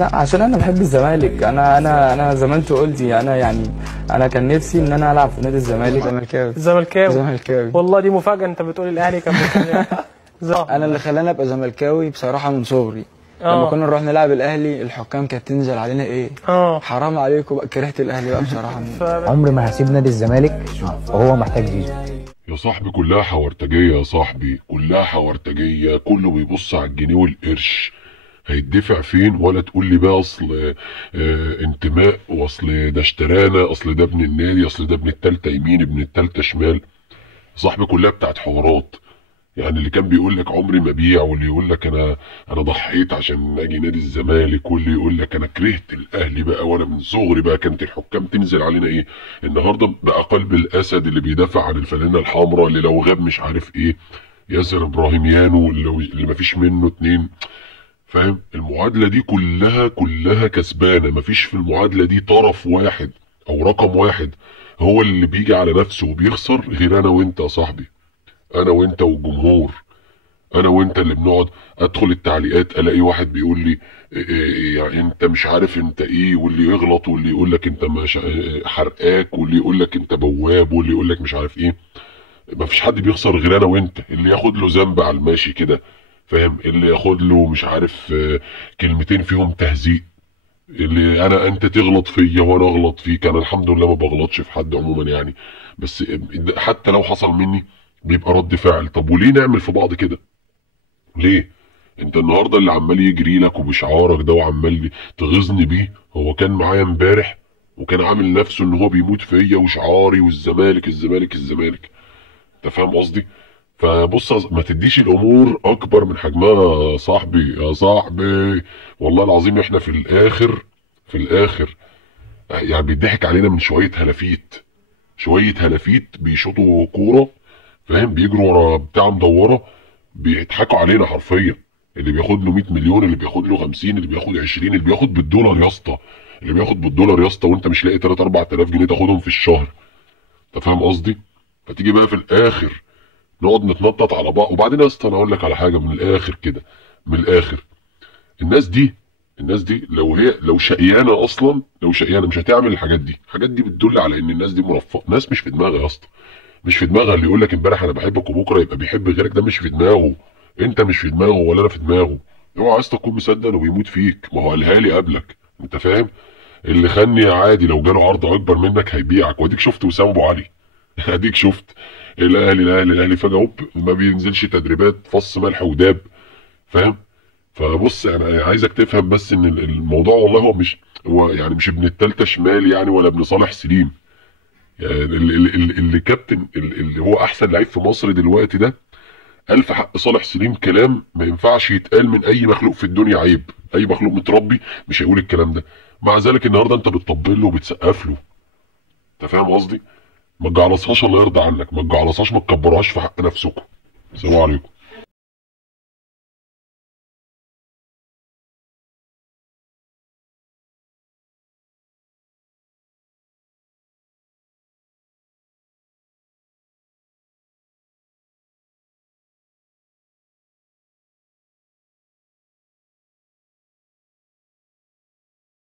لا، عشان انا بحب الزمالك. انا زي ما انت قلتي، انا يعني انا كان نفسي ان انا العب في نادي الزمالك. زملكاوي والله دي مفاجاه. انت بتقول الاهلي كان انا اللي خلاني ابقى زملكاوي بصراحه من صغري. لما كنا نروح نلعب الاهلي الحكام كانت تنزل علينا ايه، حرام عليكم بقى، كرهت الاهلي بقى بصراحه. عمري ما هسيب نادي الزمالك وهو محتاج زيزو. يا صاحبي كلها حورتجيه، يا صاحبي كلها حورتجيه، كله بيبص على الجنيه والقرش هيدفع فين، ولا تقول لي بقى اصل انتماء، واصل ده اشترانا، اصل ده ابن النادي، اصل ده ابن التالتة يمين ابن التالتة شمال. صاحبي كلها بتاعت حوارات. يعني اللي كان بيقول لك عمري ما بيع، واللي يقول لك انا ضحيت عشان اجي نادي الزمالك، واللي يقول لك انا كرهت الاهلي بقى، وانا من صغري بقى كانت الحكام تنزل علينا ايه. النهارده بقى قلب الاسد اللي بيدافع عن الفانلة الحمراء، اللي لو غاب مش عارف ايه، ياسر ابراهيميانو اللي مفيش منه اتنين. فاهم؟ المعادلة دي كلها كسبانة. مفيش في المعادلة دي طرف واحد او رقم واحد هو اللي بيجي على نفسه وبيخسر، غير انا وانت يا صاحبي. انا وانت والجمهور. انا وانت اللي بنقعد ادخل التعليقات الاقي واحد بيقول لي يعني انت مش عارف انت ايه، واللي يغلط، واللي يقول لك انت مش حرقاك، واللي يقول لك انت بواب، واللي يقول لك مش عارف ايه. مفيش حد بيخسر غير انا وانت، اللي ياخد له ذنب على الماشي كده، فاهم، اللي ياخد له مش عارف كلمتين فيهم تهزيق، اللي انت تغلط فيا وانا اغلط فيك. انا الحمد لله ما بغلطش في حد عموما يعني، بس حتى لو حصل مني بيبقى رد فعل. طب وليه نعمل في بعض كده؟ ليه؟ انت النهارده اللي عمال يجري لك وبشعارك ده وعمال تغيظني بيه، هو كان معايا امبارح وكان عامل نفسه ان هو بيموت فيا وشعاري والزمالك الزمالك الزمالك. انت فاهم قصدي؟ فبص، ما تديش الامور اكبر من حجمها يا صاحبي، يا صاحبي. والله العظيم احنا في الاخر يعني بيضحك علينا من شويه هلافيت بيشوطوا كوره، فاهم، بيجروا ورا بتاع مدوره، بيضحكوا علينا حرفيا. اللي بياخد له 100 مليون، اللي بياخد له 50، اللي بياخد 20، اللي بياخد بالدولار يا اسطى، اللي بياخد بالدولار يا اسطى، وانت مش لاقي 3 4000 جنيه تاخدهم في الشهر. انت فاهم قصدي؟ فتيجي بقى في الاخر نقعد نتنطط على بعض. وبعدين يا اسطى انا اقول لك على حاجه من الاخر كده، من الاخر، الناس دي لو شقيانه اصلا، لو شقيانه مش هتعمل الحاجات دي بتدل على ان الناس دي مرفهه. ناس مش في دماغها يا اسطى، مش في دماغها. اللي يقول لك امبارح انا بحبك وبكره يبقى بيحب غيرك، ده مش في دماغه. انت مش في دماغه ولا انا في دماغه. اوعى عايز تكون مصدق انه بيموت فيك، ما هو قالها لي قبلك. انت فاهم؟ اللي خني عادي لو جاله عرض اكبر منك هيبيعك، واديك شفت وسام ابو علي. اديك شفت الاهلي فجاه هوب ما بينزلش تدريبات، فص ملح وداب. فاهم؟ فبص انا عايزك تفهم بس ان الموضوع والله هو يعني مش ابن التالتة شمال يعني، ولا ابن صالح سليم. يعني اللي كابتن اللي هو احسن لعيب في مصر دلوقتي ده، الف حق صالح سليم. كلام ما ينفعش يتقال من اي مخلوق في الدنيا، عيب. اي مخلوق متربي مش هيقول الكلام ده. مع ذلك النهارده انت بتطبل له وبتسقف له. انت فاهم قصدي؟ ما تجعلصهاش، الله يرضى عنك، ما تجعلصهاش، ما تكبرهاش في حق نفسكم. السلام عليكم.